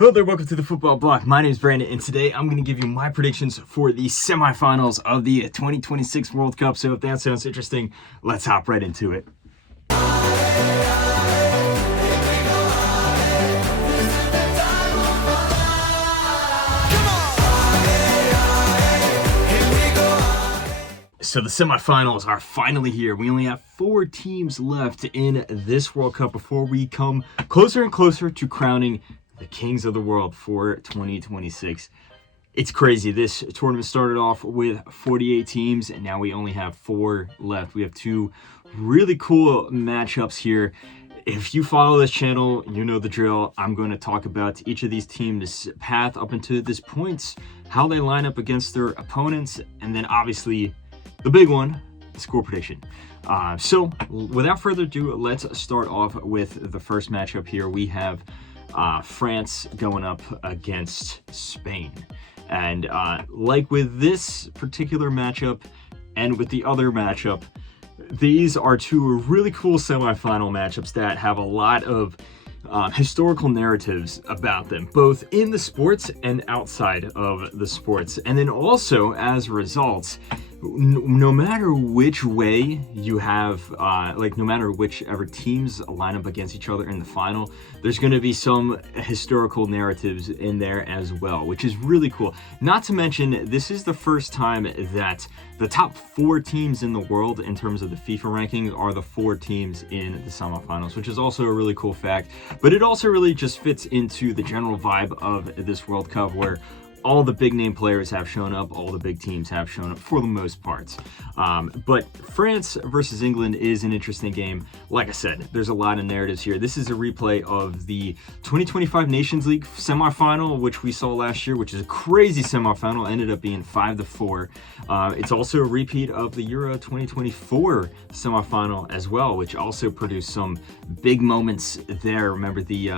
Hello there, welcome to the Football Bloc. My name is Brandon, and today I'm going to give you my predictions for the semifinals of the 2026 World Cup. So if that sounds interesting, let's hop right into it. So the semifinals are finally here. We only have 4 teams left in this World Cup before we come closer and closer to crowning the kings of the world for 2026. It's crazy. This tournament started off with 48 teams, and now we only have 4 left. We have 2 really cool matchups here. If you follow this channel, you know the drill. I'm going to talk about each of these teams' path up until this point, how they line up against their opponents, and then obviously the big one, the score prediction. So without further ado, let's start off with the first matchup here. We have France going up against Spain. And like with this particular matchup and with the other matchup, these are 2 really cool semifinal matchups that have a lot of historical narratives about them, both in the sports and outside of the sports. And then also, as a result, no matter which way you have, no matter whichever teams line up against each other in the final, there's going to be some historical narratives in there as well, which is really cool. Not to mention, this is the first time that the top 4 teams in the world in terms of the FIFA rankings are the 4 teams in the semifinals, which is also a really cool fact. But it also really just fits into the general vibe of this World Cup, where all the big name players have shown up, all the big teams have shown up for the most part. But France versus England is an interesting game. Like I said, there's a lot of narratives here. This is a replay of the 2025 Nations League semifinal, which we saw last year, which is a crazy semifinal, ended up being 5-4. It's also a repeat of the Euro 2024 semifinal as well, which also produced some big moments there. Remember the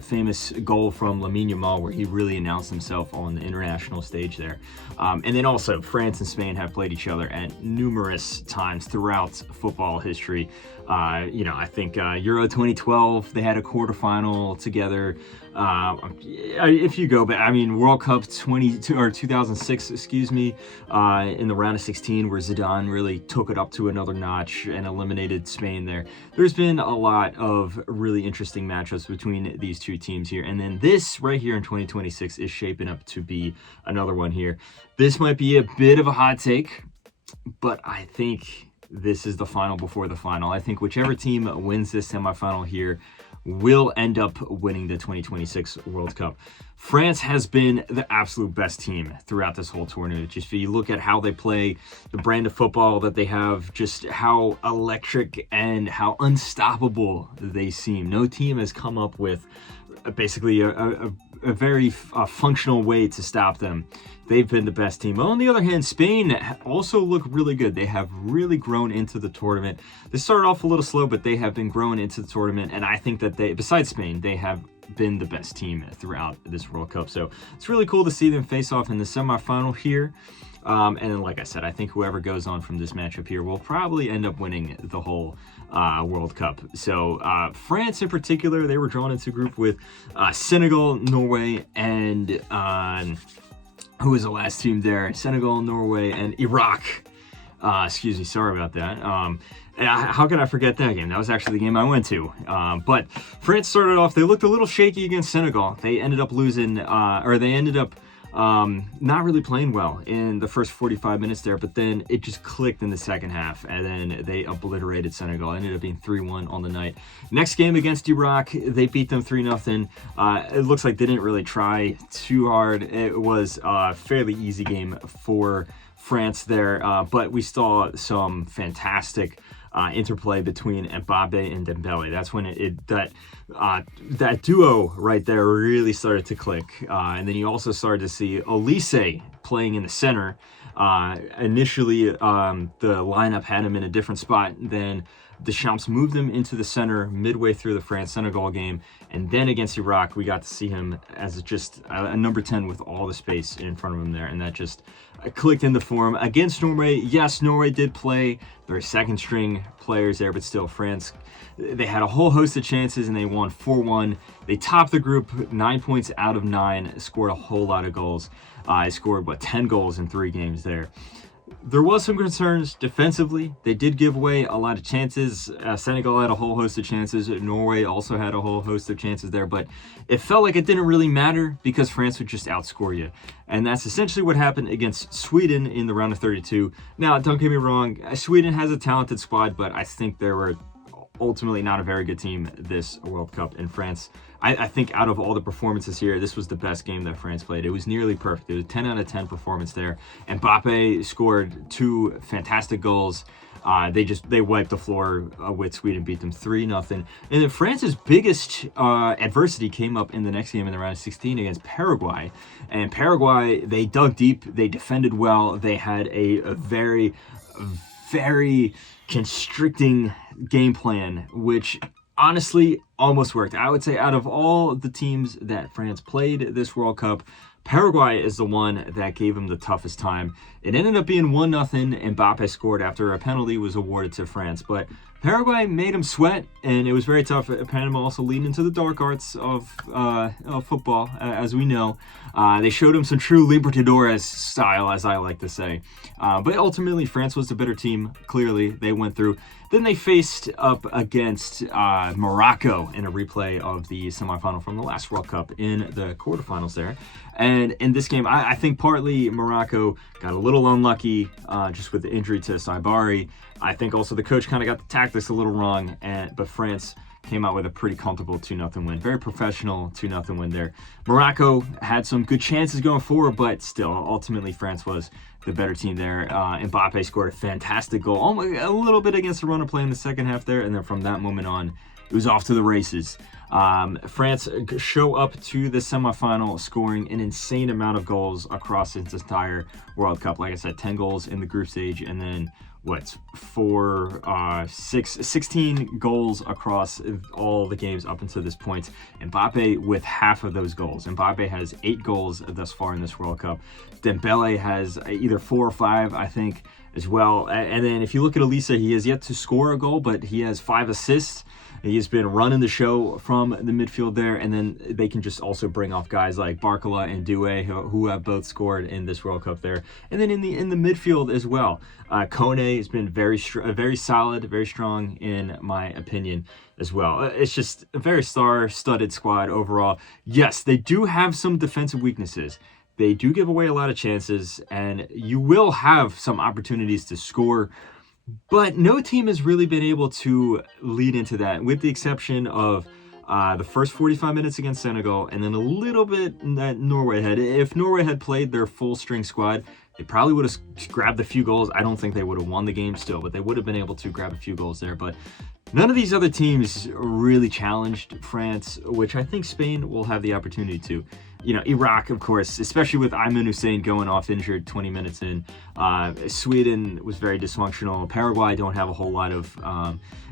famous goal from Lamine Yamal, where he really announced himself on the international stage there. And then also France and Spain have played each other at numerous times throughout football history. I think Euro 2012, they had a quarterfinal together. If you go, but I mean, World Cup 2006, in the round of 16, where Zidane really took it up to another notch and eliminated Spain there. There's been a lot of really interesting matchups between these 2 teams here. And then this right here in 2026 is shaping up to be another one here. This might be a bit of a hot take, but I think this is the final before the final. I think whichever team wins this semifinal here will end up winning the 2026 World Cup. France has been the absolute best team throughout this whole tournament. Just if you look at how they play, the brand of football that they have, just how electric and how unstoppable they seem. No team has come up with basically a very functional way to stop them. They've been the best team. On the other hand, Spain also look really good. They have really grown into the tournament. They started off a little slow, but they have been growing into the tournament. And I think that besides Spain, they have been the best team throughout this World Cup. So it's really cool to see them face off in the semifinal here. And then, like I said, I think whoever goes on from this matchup here will probably end up winning the whole World Cup. So France in particular, they were drawn into a group with Senegal, Norway, and who was the last team there? Senegal, Norway, and Iraq. Sorry about that. How could I forget that game? That was actually the game I went to. But France started off, they looked a little shaky against Senegal. They ended up losing, not really playing well in the first 45 minutes there, but then it just clicked in the second half, and then they obliterated Senegal. It ended up being 3-1 on the night. Next game against Iraq, they beat them 3-0. It looks like they didn't really try too hard. It was a fairly easy game for France there, but we saw some fantastic interplay between Mbappe and Dembele. That's when that duo right there really started to click. And then you also started to see Olise playing in the center. Initially, the lineup had him in a different spot. Then Deschamps moved him into the center midway through the France-Senegal game. And then against Iraq, we got to see him as just a number 10 with all the space in front of him there. And that just clicked into form against Norway. Yes, Norway did play their second string players there, but still France, they had a whole host of chances and they won 4-1. They topped the group 9 points out of 9, scored a whole lot of goals. I scored 10 goals in 3 games there. There was some concerns defensively. They did give away a lot of chances. Senegal had a whole host of chances. Norway also had a whole host of chances there, but it felt like it didn't really matter because France would just outscore you. And that's essentially what happened against Sweden in the round of 32. Now, don't get me wrong, Sweden has a talented squad, but I think they were ultimately not a very good team this World Cup. In France, I think out of all the performances here, this was the best game that France played. It was nearly perfect. It was a 10 out of 10 performance there. And Mbappe scored 2 fantastic goals. They wiped the floor with Sweden, beat them 3-0. And then France's biggest adversity came up in the next game in the round of 16 against Paraguay. And Paraguay, they dug deep, they defended well, they had a very, very constricting game plan, which honestly almost worked. I would say out of all the teams that France played this World Cup, Paraguay is the one that gave him the toughest time. It ended up being 1-0. Mbappe scored after a penalty was awarded to France, but Paraguay made him sweat, and it was very tough. Panama also leading into the dark arts of football, as we know. They showed him some true Libertadores style, as I like to say. But ultimately, France was the better team. Clearly, they went through. Then they faced up against Morocco in a replay of the semifinal from the last World Cup in the quarterfinals there. And in this game, I think partly Morocco got a little unlucky just with the injury to Saibari. I think also the coach kind of got the tactics a little wrong, but France came out with a pretty comfortable 2-0 win. Very professional 2-0 win there. Morocco had some good chances going forward, but still, ultimately France was the better team there. Mbappe scored a fantastic goal, almost a little bit against the run of play in the second half there, and then from that moment on, it was off to the races. France show up to the semifinal scoring an insane amount of goals across its entire World Cup. Like I said, 10 goals in the group stage, and then 16 goals across all the games up until this point. Mbappe with half of those goals. Mbappe has 8 goals thus far in this World Cup. Dembele has either 4 or 5, I think, as well. And then if you look at Elisa, he has yet to score a goal, but he has 5 assists. He has been running the show from the midfield there, and then they can just also bring off guys like Barcola and Doué, who have both scored in this World Cup there. And then in the midfield as well, Kone has been very solid, very strong in my opinion as well. It's just a very star-studded squad overall. Yes, they do have some defensive weaknesses. They do give away a lot of chances, and you will have some opportunities to score. But no team has really been able to lead into that, with the exception of the first 45 minutes against Senegal, and then a little bit that Norway had. If Norway had played their full string squad, they probably would have grabbed a few goals. I don't think they would have won the game still, but they would have been able to grab a few goals there. But none of these other teams really challenged France, which I think Spain will have the opportunity to. You know, Iraq, of course, especially with Ayman Hussein going off injured 20 minutes in. Sweden was very dysfunctional. Paraguay don't have a whole lot of,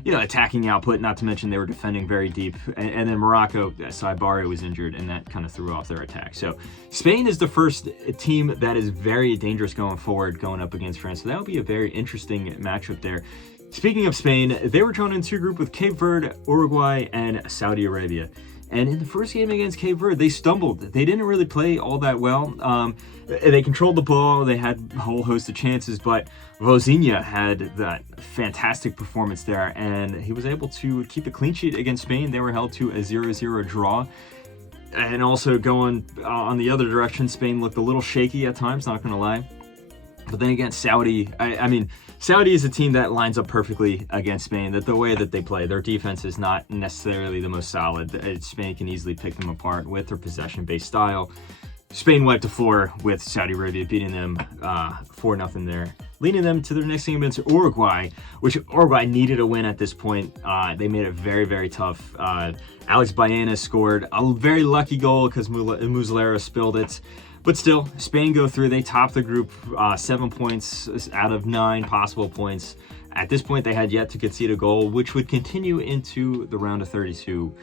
attacking output, not to mention they were defending very deep. And then Morocco, Saibari was injured, and that kind of threw off their attack. So Spain is the first team that is very dangerous going forward, going up against France. So that will be a very interesting matchup there. Speaking of Spain, they were drawn into a group with Cape Verde, Uruguay, and Saudi Arabia. And in the first game against Cape Verde, they stumbled. They didn't really play all that well. They controlled the ball. They had a whole host of chances, but Vozinha had that fantastic performance there, and he was able to keep a clean sheet against Spain. They were held to a 0-0 draw. And also going on the other direction, Spain looked a little shaky at times, not going to lie. But then against Saudi, I mean, Saudi is a team that lines up perfectly against Spain. That the way that they play, their defense is not necessarily the most solid. Spain can easily pick them apart with their possession-based style. Spain wiped the floor with Saudi Arabia, beating them 4-0 there, leading them to their next game against Uruguay, which Uruguay needed a win at this point. They made it very, very tough. Alex Baena scored a very lucky goal because Muslera spilled it. But still, Spain go through. They top the group 7 points out of 9 possible points. At this point, they had yet to concede a goal, which would continue into the round of 32.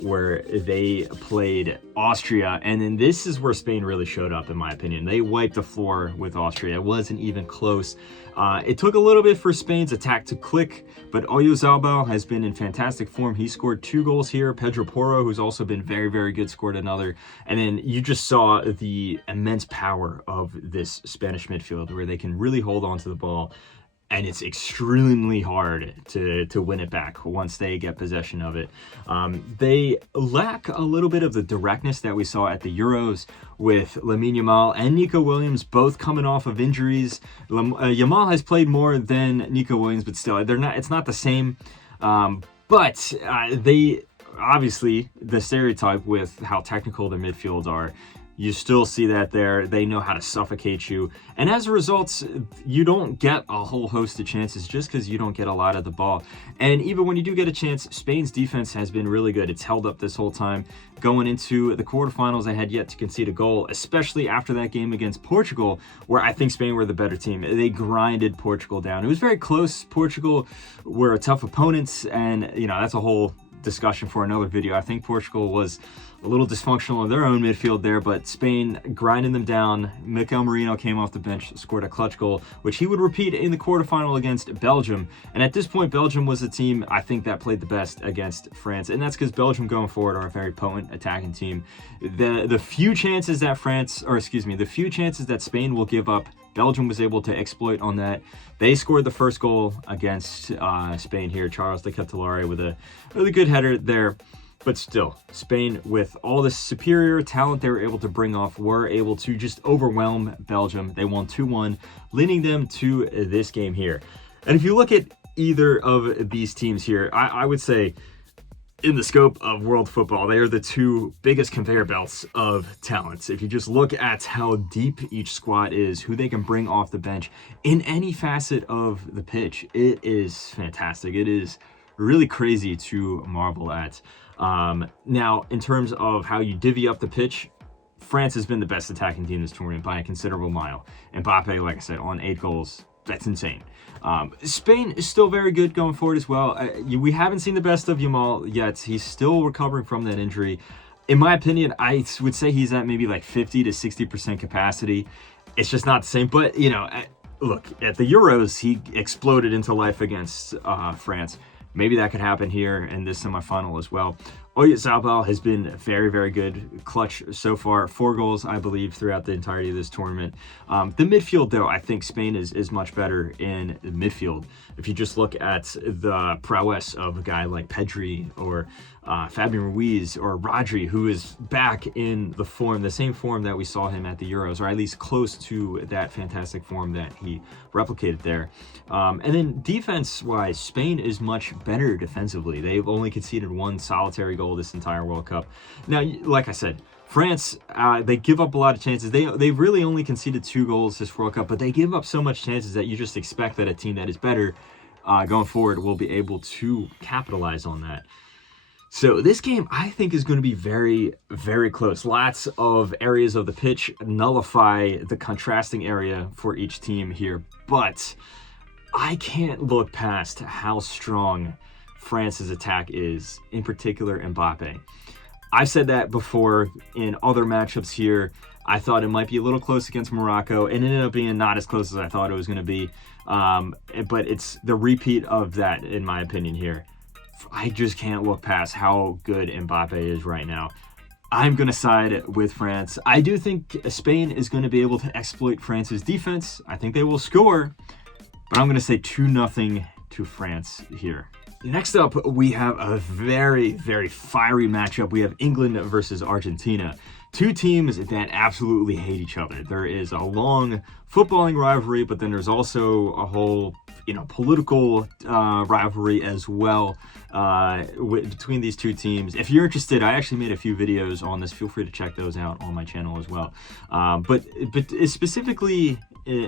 where they played Austria. And then this is where Spain really showed up, in my opinion. They wiped the floor with Austria. It wasn't even close. It took a little bit for Spain's attack to click, but Oyarzabal has been in fantastic form. He scored 2 goals here. Pedro Porro, who's also been very, very good, scored another. And then you just saw the immense power of this Spanish midfield, where they can really hold on to the ball, and it's extremely hard to win it back once they get possession of it. They lack a little bit of the directness that we saw at the Euros, with Lamine Yamal and Nico Williams both coming off of injuries. Yamal has played more than Nico Williams, but still, it's not the same. But they, obviously, the stereotype with how technical their midfields are, you still see that there. They know how to suffocate you. And as a result, you don't get a whole host of chances just because you don't get a lot of the ball. And even when you do get a chance, Spain's defense has been really good. It's held up this whole time. Going into the quarterfinals, they had yet to concede a goal, especially after that game against Portugal, where I think Spain were the better team. They grinded Portugal down. It was very close. Portugal were a tough opponent, and that's a whole discussion for another video. I think Portugal was a little dysfunctional in their own midfield there, but Spain grinding them down. Mikel Merino came off the bench, scored a clutch goal, which he would repeat in the quarterfinal against Belgium. And at this point, Belgium was the team I think that played the best against France, and that's because Belgium going forward are a very potent attacking team. The few chances that the few chances that Spain will give up, Belgium was able to exploit on that. They scored the first goal against Spain here. Charles de Ketelaere with a really good header there. But still, Spain, with all this superior talent they were able to bring off, were able to just overwhelm Belgium. They won 2-1, leading them to this game here. And if you look at either of these teams here, I would say, in the scope of world football, they are the 2 biggest conveyor belts of talents. If you just look at how deep each squad is, who they can bring off the bench in any facet of the pitch, it is fantastic. It is really crazy to marvel at. Now, in terms of how you divvy up the pitch, France has been the best attacking team this tournament by a considerable mile. Mbappe, like I said, on 8 goals. That's insane. Spain is still very good going forward as well. We haven't seen the best of Yamal yet. He's still recovering from that injury. In my opinion, I would say he's at maybe like 50 to 60% capacity. It's just not the same. But, look, at the Euros, he exploded into life against France. Maybe that could happen here in this semifinal as well. Oyarzabal has been very, very good. Clutch so far. 4 goals, I believe, throughout the entirety of this tournament. The midfield, though, I think Spain is much better in the midfield. If you just look at the prowess of a guy like Pedri or Fabian Ruiz or Rodri, who is back in the same form that we saw him at the Euros, or at least close to that fantastic form that he replicated there. And then defense-wise, Spain is much better defensively. They've only conceded 1 solitary goal this entire World Cup. Now, like I said, France, they give up a lot of chances. They really only conceded 2 goals this World Cup, but they give up so much chances that you just expect that a team that is better going forward will be able to capitalize on that. So this game, I think, is going to be very, very close. Lots of areas of the pitch nullify the contrasting area for each team here, but I can't look past how strong France's attack is, in particular Mbappe. I've said that before in other matchups here. I thought it might be a little close against Morocco. It ended up being not as close as I thought it was going to be. But it's the repeat of that, in my opinion, here. I just can't look past how good Mbappe is right now. I'm going to side with France. I do think Spain is going to be able to exploit France's defense. I think they will score, but I'm going to say 2-0 to France here. Next up, we have a very, very fiery matchup. We have England versus Argentina. 2 teams that absolutely hate each other. There is a long footballing rivalry, but then there's also a whole, political rivalry as well between these 2 teams. If you're interested, I actually made a few videos on this. Feel free to check those out on my channel as well. But specifically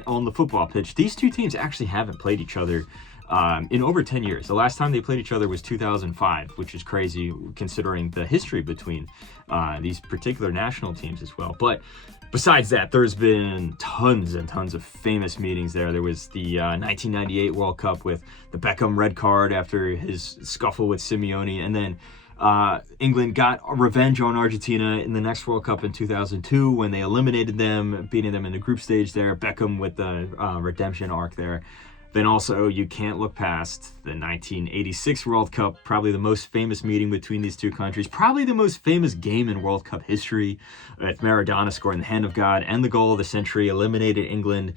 on the football pitch, these 2 teams actually haven't played each other in over 10 years. The last time they played each other was 2005, which is crazy considering the history between these particular national teams as well. But besides that, there's been tons and tons of famous meetings there. There was the 1998 World Cup with the Beckham red card after his scuffle with Simeone, and then England got revenge on Argentina in the next World Cup in 2002 when they eliminated them, beating them in the group stage there. Beckham with the redemption arc there. Then also, you can't look past the 1986 World Cup, probably the most famous meeting between these two countries, probably the most famous game in World Cup history, with Maradona scoring the hand of God and the goal of the century, eliminated England,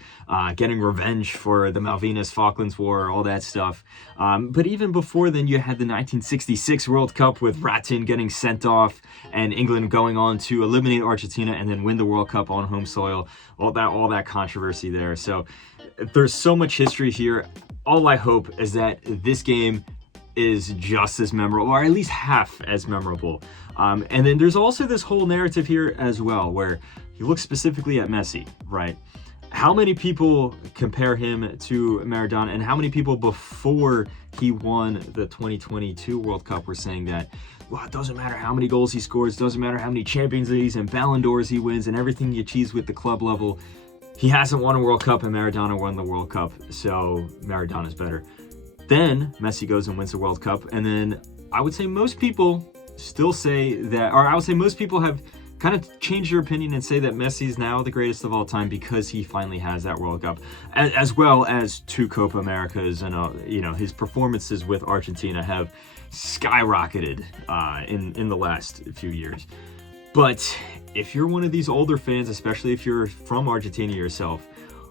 getting revenge for the Malvinas Falklands War, all that stuff. But even before then, you had the 1966 World Cup with Ratin getting sent off and England going on to eliminate Argentina and then win the World Cup on home soil. All that controversy there. So there's so much history here. All I hope is that this game is just as memorable, or at least half as memorable. And then there's also this whole narrative here as well, where you look specifically at Messi, right? How many people compare him to Maradona, and how many people before he won the 2022 World Cup were saying that, well, it doesn't matter how many goals he scores, doesn't matter how many Champions Leagues and Ballon d'Ors he wins, and everything he achieves with the club level. He hasn't won a World Cup, and Maradona won the World Cup, so Maradona's better. Then Messi goes and wins the World Cup, and then I would say most people still say that, or I would say most people have kind of changed their opinion and say that Messi's now the greatest of all time because he finally has that World Cup, as well as 2 Copa Americas, and his performances with Argentina have skyrocketed in the last few years. But if you're one of these older fans, especially if you're from Argentina yourself,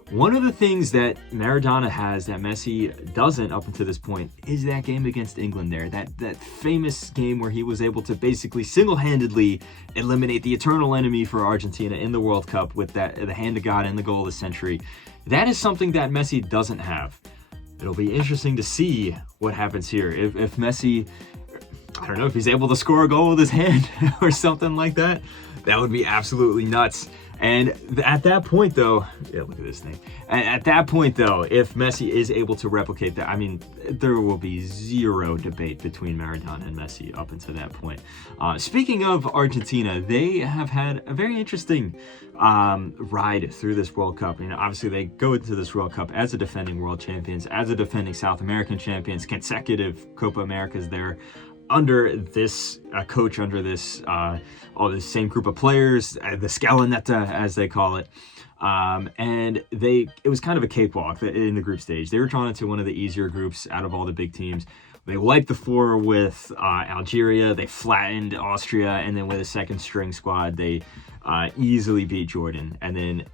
one of the things that Maradona has that Messi doesn't up until this point is that game against England there. That famous game where he was able to basically single-handedly eliminate the eternal enemy for Argentina in the World Cup with the hand of God and the goal of the century. That is something that Messi doesn't have. It'll be interesting to see what happens here. If Messi, I don't know, if he's able to score a goal with his hand or something like that, that would be absolutely nuts. And at that point, though, yeah, look at this thing. At that point, though, if Messi is able to replicate that, I mean, there will be zero debate between Maradona and Messi up until that point. Speaking of Argentina, they have had a very interesting ride through this World Cup. Obviously, they go into this World Cup as a defending world champions, as a defending South American champions, consecutive Copa Americas there, under this coach, under this all this same group of players, the Scaloneta as they call it, and it was kind of a cakewalk in the group stage. They were drawn into one of the easier groups out of all the big teams. They wiped the floor with Algeria. They flattened Austria, and then with a second string squad, they easily beat Jordan. And then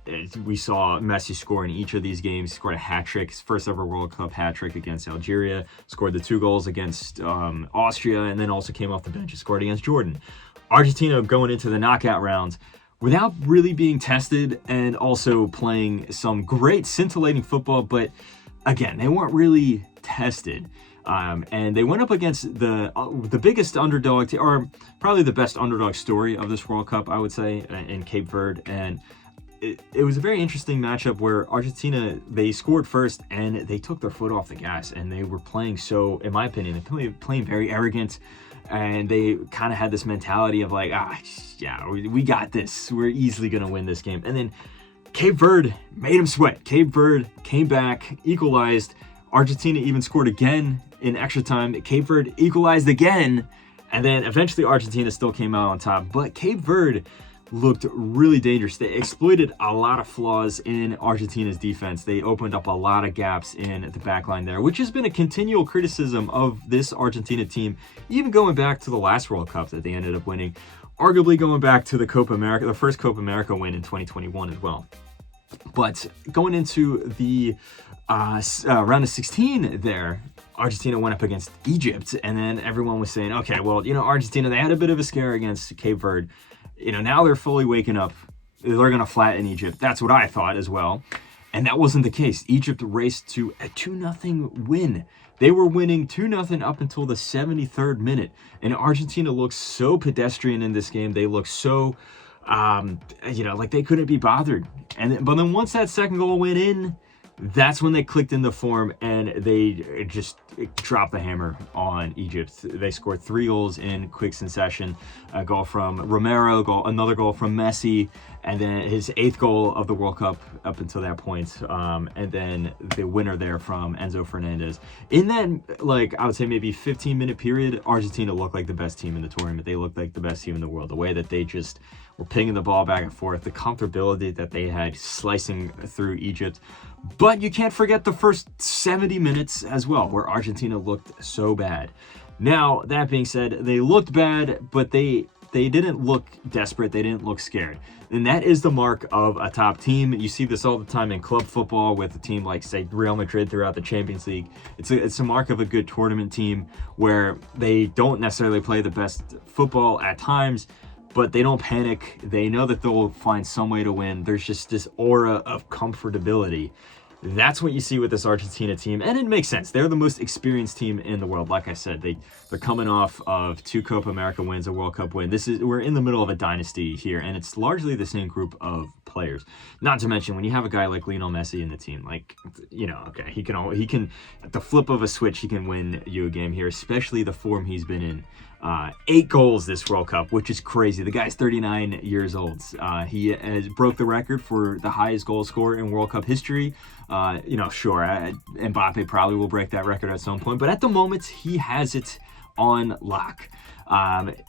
we saw Messi score in each of these games. He scored a hat-trick, his first ever World Cup hat-trick against Algeria, scored the 2 goals against Austria, and then also came off the bench and scored against Jordan. Argentina going into the knockout rounds without really being tested and also playing some great scintillating football, but again, they weren't really tested. And they went up against the biggest underdog, or probably the best underdog story of this World Cup, I would say, in Cape Verde. And it was a very interesting matchup where Argentina, they scored first and they took their foot off the gas, and they were playing, so in my opinion, playing very arrogant, and they kind of had this mentality of like, yeah, we got this, we're easily going to win this game. And then Cape Verde made them sweat. Cape Verde came back, equalized. Argentina even scored again in extra time. Cape Verde equalized again, and then eventually Argentina still came out on top. But Cape Verde looked really dangerous. They exploited a lot of flaws in Argentina's defense. They opened up a lot of gaps in the back line there, which has been a continual criticism of this Argentina team, even going back to the last World Cup that they ended up winning, arguably going back to the Copa America, the first Copa America win in 2021 as well. But going into the round of 16 there, Argentina went up against Egypt, and then everyone was saying, okay, well, Argentina, they had a bit of a scare against Cape Verde. Now they're fully waking up. They're going to flatten Egypt. That's what I thought as well. And that wasn't the case. Egypt raced to a 2-0 win. They were winning 2-0 up until the 73rd minute. And Argentina looked so pedestrian in this game. They looked so, like they couldn't be bothered. But then once that second goal went in, that's when they clicked into form, and they just dropped the hammer on Egypt. They scored 3 goals in quick succession. A goal from Romero, another goal from Messi, and then his 8th goal of the World Cup up until that point. And then the winner there from Enzo Fernandez. In that, like, I would say maybe 15-minute period, Argentina looked like the best team in the tournament. They looked like the best team in the world. The way that they just were pinging the ball back and forth, the comfortability that they had slicing through Egypt. But you can't forget the first 70 minutes as well, where Argentina looked so bad. Now, that being said, they looked bad, but they didn't look desperate. They didn't look scared. And that is the mark of a top team. You see this all the time in club football with a team like, say, Real Madrid throughout the Champions League. It's a mark of a good tournament team where they don't necessarily play the best football at times, but they don't panic. They know that they'll find some way to win. There's just this aura of comfortability. That's what you see with this Argentina team, and it makes sense. They're the most experienced team in the world. Like I said, they're coming off of 2 Copa America wins, a World Cup win. We're in the middle of a dynasty here, and it's largely the same group of players. Not to mention, when you have a guy like Lionel Messi in the team, like, you know, okay, he can at the flip of a switch, he can win you a game here, especially the form he's been in. 8 goals this World Cup, which is crazy. The guy's 39 years old. He has broke the record for the highest goal scorer in World Cup history. Sure, Mbappe probably will break that record at some point, but at the moment, he has it on lock.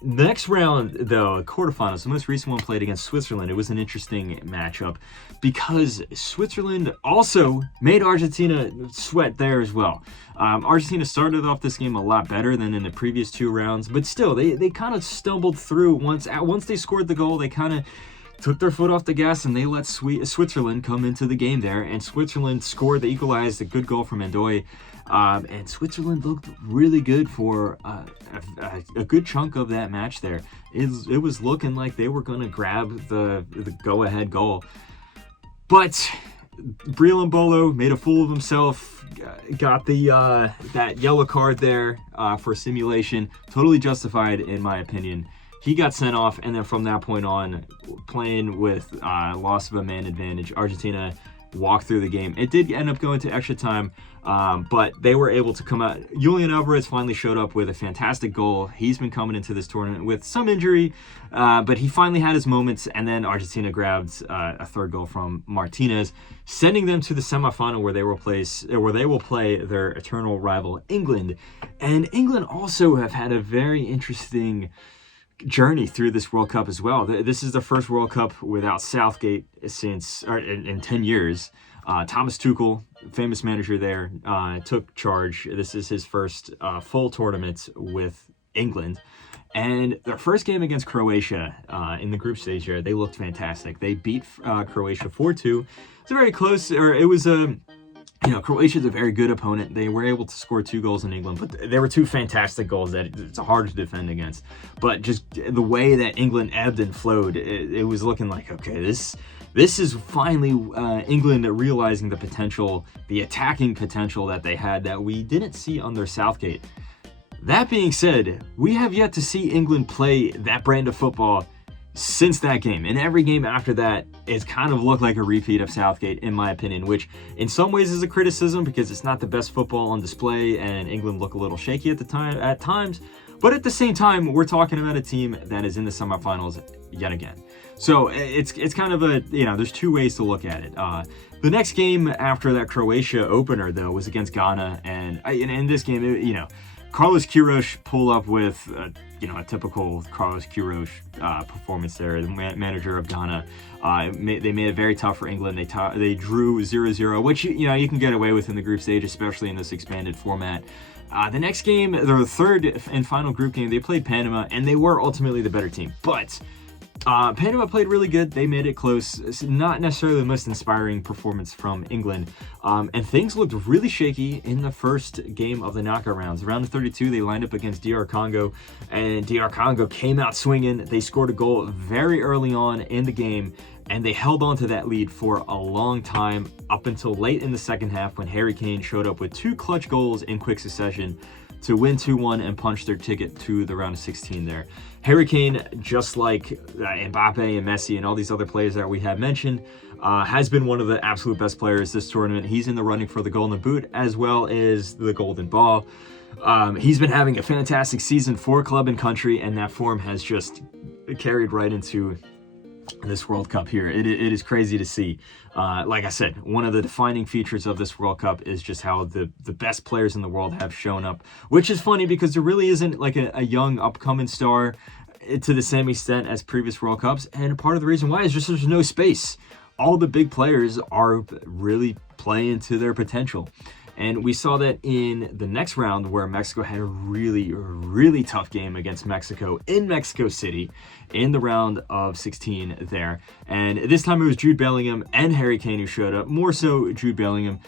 Next round, though, quarterfinals, the most recent one played against Switzerland. It was an interesting matchup because Switzerland also made Argentina sweat there as well. Argentina started off this game a lot better than in the previous 2 rounds, but still, they kind of stumbled through. Once they scored the goal, they kind of took their foot off the gas and they let Switzerland come into the game there, and Switzerland scored the equalized, a good goal from Ndoye. And Switzerland looked really good for a good chunk of that match there. It was looking like they were going to grab the go-ahead goal. But Breel Embolo made a fool of himself, got the that yellow card there for simulation. Totally justified, in my opinion. He got sent off, and then from that point on, playing with loss of a man advantage, Argentina walk through the game. It did end up going to extra time, but they were able to come out. Julian Alvarez finally showed up with a fantastic goal. He's been coming into this tournament with some injury, but he finally had his moments, and then Argentina grabbed a 3rd goal from Martinez, sending them to the semifinal where they will play their eternal rival England. And England also have had a very interesting journey through this World Cup as well. This is the first World Cup without Southgate in 10 years. Thomas Tuchel, famous manager there, took charge. This is his first full tournament with England. And their first game against Croatia in the group stage there, they looked fantastic. They beat Croatia 4-2. It's very close, or it was a... Croatia's a very good opponent. They were able to score 2 goals in England, but there were 2 fantastic goals that it's hard to defend against. But just the way that England ebbed and flowed, it was looking like, okay, this is finally England realizing the potential, the attacking potential that they had that we didn't see under Southgate. That being said, we have yet to see England play that brand of football since that game. And every game after that, it's kind of looked like a repeat of Southgate, in my opinion, which in some ways is a criticism because it's not the best football on display and England look a little shaky at times. But at the same time, we're talking about a team that is in the semifinals yet again. So it's kind of there's 2 ways to look at it. The next game after that Croatia opener, though, was against Ghana. And in this game, Carlos Queiroz pulled up with a typical Carlos Queiroz performance there. The manager of Ghana, they made it very tough for England. They drew 0-0, which you can get away with in the group stage, especially in this expanded format. The next game, their 3rd and final group game, they played Panama, and they were ultimately the better team. But Panama played really good. They made it close. It's not necessarily the most inspiring performance from England. And things looked really shaky in the first game of the knockout rounds. Round of 32, they lined up against DR Congo, and DR Congo came out swinging. They scored a goal very early on in the game, and they held on to that lead for a long time up until late in the second half when Harry Kane showed up with 2 clutch goals in quick succession to win 2-1 and punch their ticket to the round of 16 there. Harry Kane, just like Mbappe and Messi and all these other players that we have mentioned, has been one of the absolute best players this tournament. He's in the running for the Golden Boot as well as the Golden Ball. He's been having a fantastic season for club and country, and that form has just carried right into this World Cup here. It is crazy to see. Like I said, one of the defining features of this World Cup is just how the best players in the world have shown up, which is funny because there really isn't like a young upcoming star to the same extent as previous World Cups, and part of the reason why is just there's no space. All the big players are really playing to their potential. And we saw that in the next round where Mexico had a really, really tough game against Mexico in Mexico City in the round of 16 there. And this time it was Jude Bellingham and Harry Kane who showed up. More so Jude Bellingham.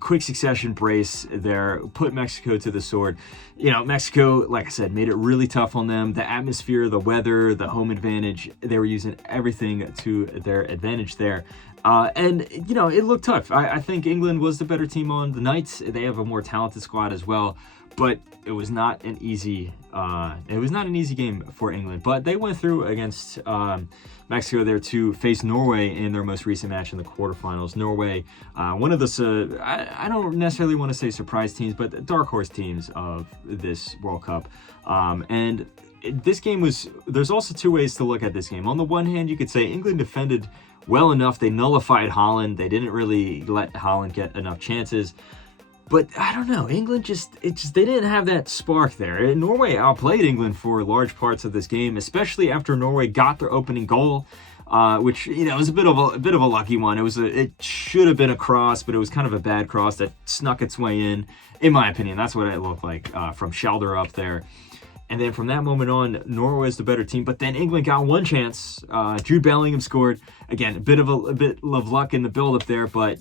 Quick succession brace there, put Mexico to the sword. You know, Mexico, like I said, made it really tough on them. The atmosphere, the weather, the home advantage, they were using everything to their advantage there. And, you know, it looked tough. I think England was the better team on the night. They have a more talented squad as well. But it was not an easy game for England. But they went through against Mexico there to face Norway in their most recent match in the quarterfinals. Norway, one of the, I don't necessarily want to say surprise teams, but dark horse teams of this World Cup. And this game was, there's also two ways to look at this game. On the one hand, you could say England defended well enough. They nullified Holland. They didn't really let Holland get enough chances. But I don't know, England they didn't have that spark there. Norway outplayed England for large parts of this game, especially after Norway got their opening goal, which, you know, was a bit of a lucky one. It should have been a cross, but it was kind of a bad cross that snuck its way in my opinion. That's what it looked like from shoulder up there. And then from that moment on, Norway was the better team. But then England got one chance. Jude Bellingham scored. Again, a bit of luck in the build-up there, but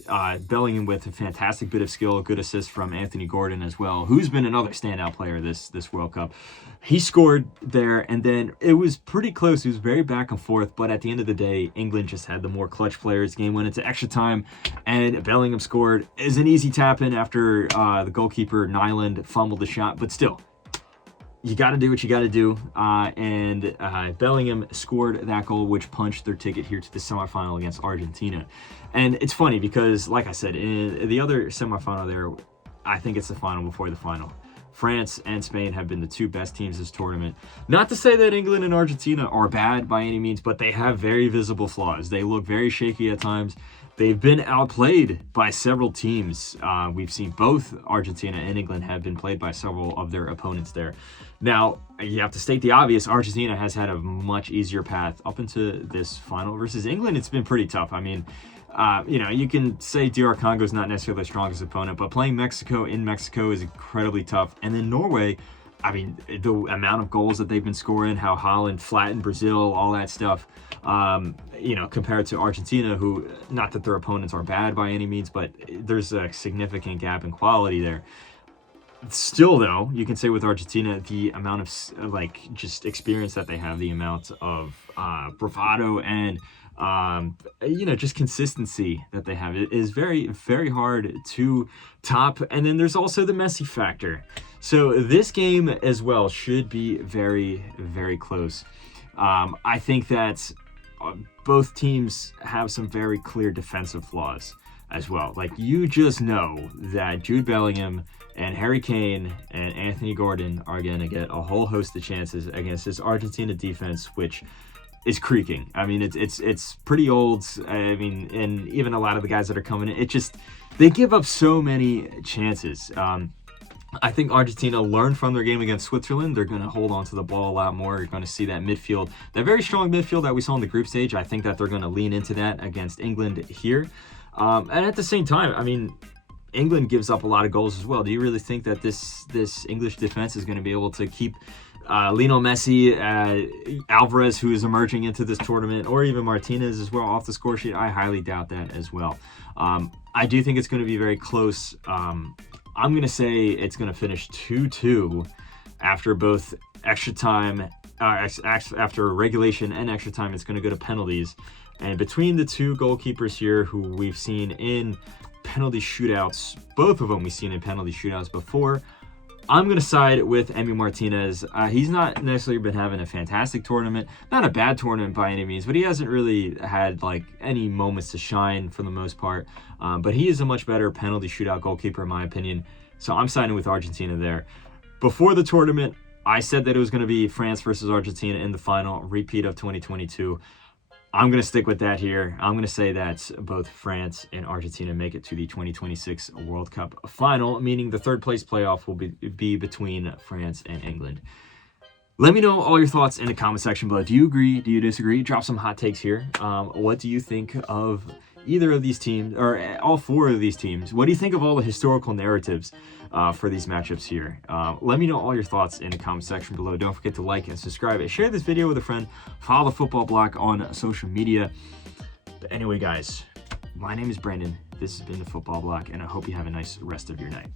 Bellingham with a fantastic bit of skill, good assist from Anthony Gordon as well, who's been another standout player this World Cup. He scored there, and then it was pretty close. It was very back and forth, but at the end of the day, England just had the more clutch players. Game went into extra time, and Bellingham scored. It was an easy tap-in after the goalkeeper, Nyland, fumbled the shot, but still, you got to do what you got to do, and Bellingham scored that goal, which punched their ticket here to the semifinal against Argentina. And it's funny because, like I said, in the other semifinal there, I think it's the final before the final. France and Spain have been the two best teams this tournament. Not to say that England and Argentina are bad by any means, but they have very visible flaws. They look very shaky at times. They've been outplayed by several teams. We've seen both Argentina and England have been played by several of their opponents there. Now, you have to state the obvious. Argentina has had a much easier path up into this final versus England. It's been pretty tough. I mean, you know, you can say DR Congo is not necessarily the strongest opponent, but playing Mexico in Mexico is incredibly tough. And then Norway, I mean, the amount of goals that they've been scoring, how Holland flattened Brazil, all that stuff, you know, compared to Argentina, who, not that their opponents are bad by any means, but there's a significant gap in quality there. Still, though, you can say with Argentina, the amount of, like, just experience that they have, the amount of bravado and, you know, just consistency that they have, it is very, very hard to top. And then there's also the Messi factor. So this game as well should be very, very close. I think that both teams have some very clear defensive flaws as well. Like, you just know that Jude Bellingham and Harry Kane and Anthony Gordon are going to get a whole host of chances against this Argentina defense, which is creaking. I mean, it's pretty old. I mean, and even a lot of the guys that are coming in, they give up so many chances. I think Argentina learned from their game against Switzerland. They're going to hold on to the ball a lot more. You're going to see that midfield, that very strong midfield that we saw in the group stage. I think that they're going to lean into that against England here. And at the same time, I mean, England gives up a lot of goals as well. Do you really think that this English defense is going to be able to keep Lionel Messi, Alvarez, who is emerging into this tournament, or even Martinez as well off the score sheet? I highly doubt that as well. I do think it's going to be very close. I'm going to say it's going to finish 2-2 after both extra time, after regulation and extra time. It's going to go to penalties. And between the two goalkeepers here, who we've seen in penalty shootouts, both of them we've seen in penalty shootouts before, I'm going to side with Emi Martinez. He's not necessarily been having a fantastic tournament, not a bad tournament by any means, but he hasn't really had like any moments to shine for the most part. But he is a much better penalty shootout goalkeeper in my opinion. So I'm siding with Argentina there. Before the tournament, I said that it was going to be France versus Argentina in the final, repeat of 2022. I'm going to stick with that here. I'm going to say that both France and Argentina make it to the 2026 World Cup final, meaning the third place playoff will be between France and England. Let me know all your thoughts in the comment section below. Do you agree? Do you disagree? Drop some hot takes here. What do you think of either of these teams, or all four of these teams? What do you think of all the historical narratives for these matchups here? Let me know all your thoughts in the comment section below. Don't forget to like and subscribe and share this video with a friend. Follow the Football Bloc on social media. But anyway, guys, my name is Brandon. This has been the Football Bloc, and I hope you have a nice rest of your night.